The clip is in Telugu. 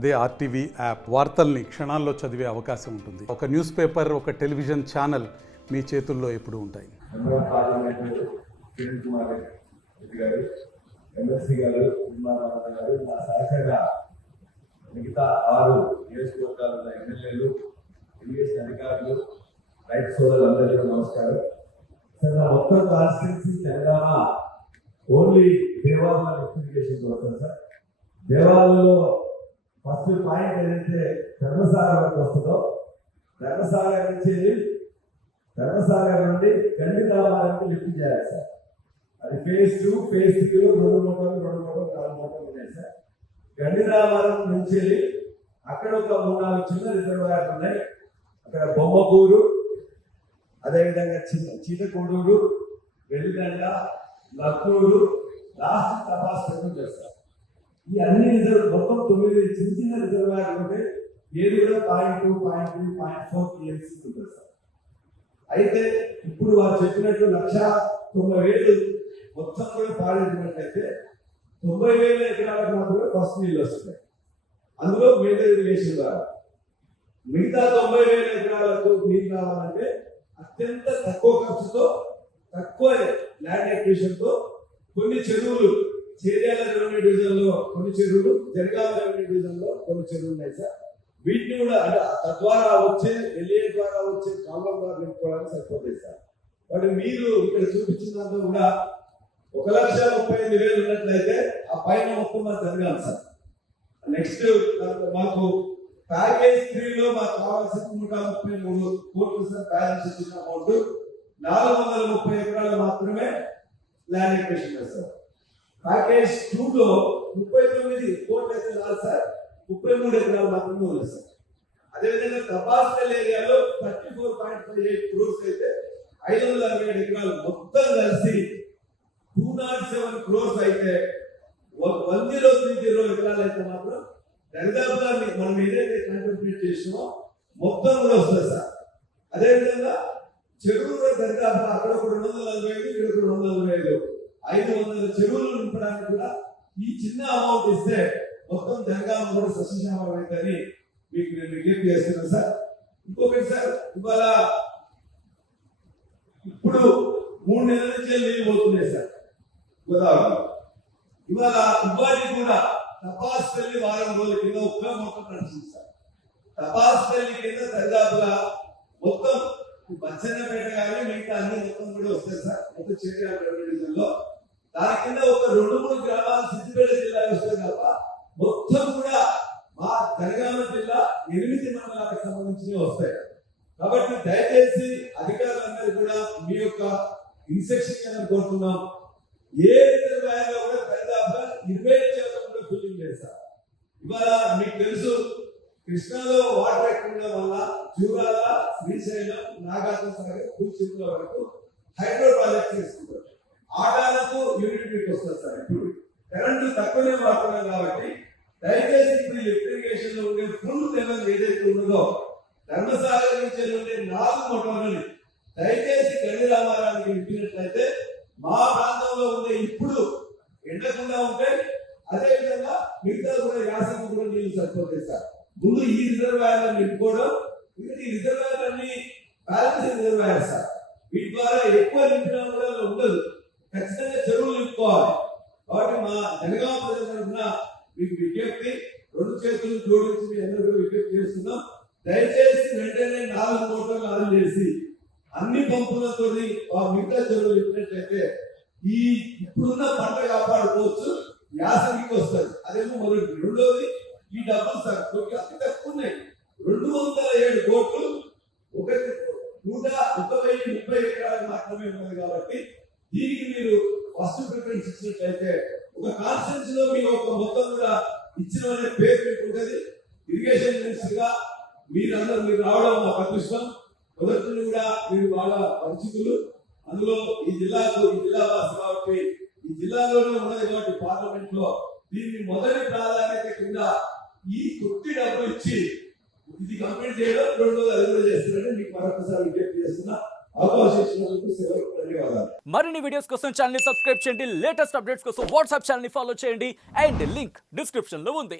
అదే ఆర్టీవీ యాప్ వార్తల్ని క్షణాల్లో చదివే అవకాశం ఉంటుంది. ఒక న్యూస్ పేపర్, ఒక టెలివిజన్ ఛానల్ మీ చేతుల్లో ఎప్పుడూ ఉంటాయి. మిగతా 6 నియోజకవర్గాల ఎమ్మెల్యేలు, ఇరిగేషన్ అధికారులు, రైతు సోదరులందరికీ నమస్కారం. మొత్తం కాన్స్టిట్యున్సీ తెలంగాణ ఓన్లీ దేవాలయ ఎలక్ట్రిఫికేషన్ వస్తుంది సార్. దేవాలయంలో ఫస్ట్ పాయింట్ ఏదైతే ధర్మసాగర్ వరకు వస్తుందో, ధర్మసాగర్ నుండి గండిదామానికి లిఫ్ట్ చేయాలి సార్. అది ఫేజ్ 2, ఫేజ్ 3 2 మోటార్లు 4 మోటార్లు ఉన్నాయి సార్. గండిరామారం నుంచి అక్కడ ఒక 3-4 చిన్న రిజర్వాయర్లు ఉన్నాయి. అక్కడ బొమ్మకూరు, అదేవిధంగా చీటకూడూరు, వెల్లిగండ, లక్కూరు, లాస్ట్ తపాస్ చేస్తారు. ఈ అన్ని మొత్తం 9 చిన్న చిన్న రిజర్వాయర్లు ఉంటే ఏది కూడా 0.2, 0.3, 0.4 టీఎంసీ ఉంటుంది సార్. అయితే ఇప్పుడు వారు చెప్పినట్టు 1,90,000 మొత్తం కూడా పాడించినట్లయితే 90,000 ఎకరాలకు మాత్రమే ఫస్ట్ నీళ్ళు వస్తున్నాయి. అందులో మిగతా ఇరిగేషన్ ద్వారా మిగతా 90,000 ఎకరాలకు నీళ్ళు రావాలంటే అత్యంత తక్కువ ఖర్చుతో, తక్కువ ల్యాండ్ ఎక్విజిషన్తో కొన్ని చెరువులు, చేర్యాల రెవెన్యూ డివిజన్లో కొన్ని చెరువులు, జనగామ రెవెన్యూ డివిజన్లో కొన్ని చెరువులు ఉన్నాయి సార్. వీటిని కూడా తద్వారా వచ్చే ఎల్ఏ ద్వారా వచ్చే కాలువ ద్వారా నింపుకోవడానికి సరిపోతాయి సార్. వాటి మీరు ఇక్కడ చూపించిన దాంట్లో కూడా 1,35,000 ఉన్నట్లయితే ఆ పైన మొత్తం మాకు జరగాలి సార్. నెక్స్ట్ మాకు ప్యాకేజ్ 3లో మాకు కావాల్సిన 133 కోట్లు సార్. బ్యాలెన్స్ ఇచ్చిన అమౌంట్ 430 ఎకరాలు మాత్రమే ల్యాండ్ ఎక్విజిషన్ సార్. ప్యాకేజ్ 2లో 39 కోట్లు అయితే రాదు సార్, 33 ఎకరాలు మాత్రమే ఉన్నాయి సార్. అదేవిధంగా తపాస్కల్ ఏరియాలో 34.58 క్రోర్స్ అయితే 567 ఎకరాలు మొత్తం కలిసి 207 క్రోర్స్ అయితే 1030 ఎకరాలు అయితే మాత్రం దరిదాపుగా మనం ఏదైతే కాంట్రిబ్యూట్ చేసినామో మొత్తం కూడా వస్తుంది సార్. అదేవిధంగా చెరువులు దరిదాపు అక్కడ 245, ఇక్కడ 245, 500 చెరువులు నింపడానికి కూడా ఈ చిన్న అమౌంట్ ఇస్తే మొత్తం జనగామ కూడా సస్యశ్యామలం అవుతుందని మీకు నేను విజ్ఞప్తి చేస్తున్నాను సార్. ఇంకొకటి సార్, ఇవాళ ఇప్పుడు 3 నెలల నుంచి నీళ్ళు పోతున్నాయి సార్ గోదావరి. ఇవాళ ఇవాళకి కూడా తపాస్పల్లి వారం రోజుల కింద ఒక్క మొత్తం నడిచింది సార్. తపాస్పల్లి కింద దరిదాపుగా మొత్తం బచ్చన్నపేట కానీ మిగతా అన్ని మొత్తం కూడా వస్తాయి సార్. మొత్తం చేర్యాల రెవెన్యూ డివిజన్లో దాని కింద ఒక 2-3 గ్రామాలు సిద్దిపేట జిల్లా వస్తాయి తప్ప మొత్తం కూడా మా జనగామ జిల్లా 8 మండలాలకు సంబంధించినవి వస్తాయి. కాబట్టి దయచేసి అధికారులందరూ కూడా మీ యొక్క ఇన్స్ట్రక్షన్ కోరుతున్నాం. ఏ రిజర్వాయర్లో కూడా దాదాపుగా 20% కూడా ఫిల్లింగ్ లేదు సార్. ఇవాళ మీకు తెలుసు, కృష్ణాలో వాటర్ ఎక్కువ ఉండడం వల్ల జూరాల, శ్రీశైలం, నాగార్జున సాగర్, పూచితుల వరకు హైడ్రో ప్రాజెక్ట్ చేసుకుంటారు. ఆటాలకు యూనిట్ మీకు వస్తుంది సార్. ఇప్పుడు కరెంటు తక్కువనే వాడుతున్నాం కాబట్టి దయచేసి ఇప్పుడు ఎలక్ట్రిఫికేషన్ లో ఉండే ఫుల్ లెవెల్ ఏదైతే ఉన్నదో ధర్మసాగర్ నుంచి ఉండే 4 మోటార్లని దయచేసి గండిరామారానికి నింపినట్లయితే మా ప్రాంతంలో ఉండే ఇప్పుడు ఎండకుండా ఉంటాయి. అదేవిధంగా మిగతా కూడా యాసంగి కూడా నీళ్లు సరిపోతాయి సార్. ముందు ఈ రిజర్వాయర్లను నింపుకోవడం, ఈ రిజర్వాయర్లన్నీ బ్యాలెన్స్ రిజర్వాయర్ సార్. వీటి ద్వారా ఎక్కువ నింపినా కూడా ఉండదు, ఖచ్చితంగా చెరువులు నింపుకోవాలి. కాబట్టి మా జనగామ ప్రజల తరఫున మీకు విజ్ఞప్తి, 2 చేతులు జోడించి మీ అందరూ విజ్ఞప్తి చేస్తున్నాం. దయచేసి వెంటనే 4 మోటార్లు ఆన్ చేసి అన్ని పంపులతో మిగతా చెరువులు ఇచ్చినట్లయితే ఈ ఇప్పుడున్న పంట కాపాడుకోవచ్చు, యాసంగికి వస్తుంది. అదేమో మొదటి. రెండోది, ఈ డబ్బులు సార్ అతి తక్కువ ఉన్నాయి. 207 కోట్లు 130 ఎకరాలు మాత్రమే ఉన్నది. కాబట్టి దీనికి మీరు ఫస్ట్ ప్రిఫరెన్స్ ఇచ్చినట్లయితే ఒక కాన్స్టిట్యున్సీ లో మీ ఒక మొత్తం కూడా ఇచ్చిన పేరు మీకు ఉంటుంది. ఇరిగేషన్ మినిస్టర్ గా మీరు రావడం మా అదృష్టం. మొదటి కూడా మీరు బాగా పరిచితులు. అందులో ఈ జిల్లా వాసి కాబట్టి ఈ జిల్లాలోనే ఉన్నది కాబట్టి పార్లమెంట్ లో దీన్ని మొదటి ప్రాధాన్యత కింద ఈ కొద్ది డబ్బులు ఇచ్చి ఇది కంప్లీట్ చేయడం, 2 అది కూడా చేస్తున్నారని మీకు మరొకసారి విజ్ఞప్తి చేస్తున్నా. అవకాశం ఇచ్చినందుకు ధన్యవాదాలు. మరిన్ని వీడియోస్ కోసం ఛానల్ ని సబ్స్క్రైబ్ చేయండి. లేటెస్ట్ అప్డేట్స్ కోసం వాట్సాప్ ఛానల్ ని ఫాలో చేయండి. అండ్ లింక్ డిస్క్రిప్షన్ లో ఉంది.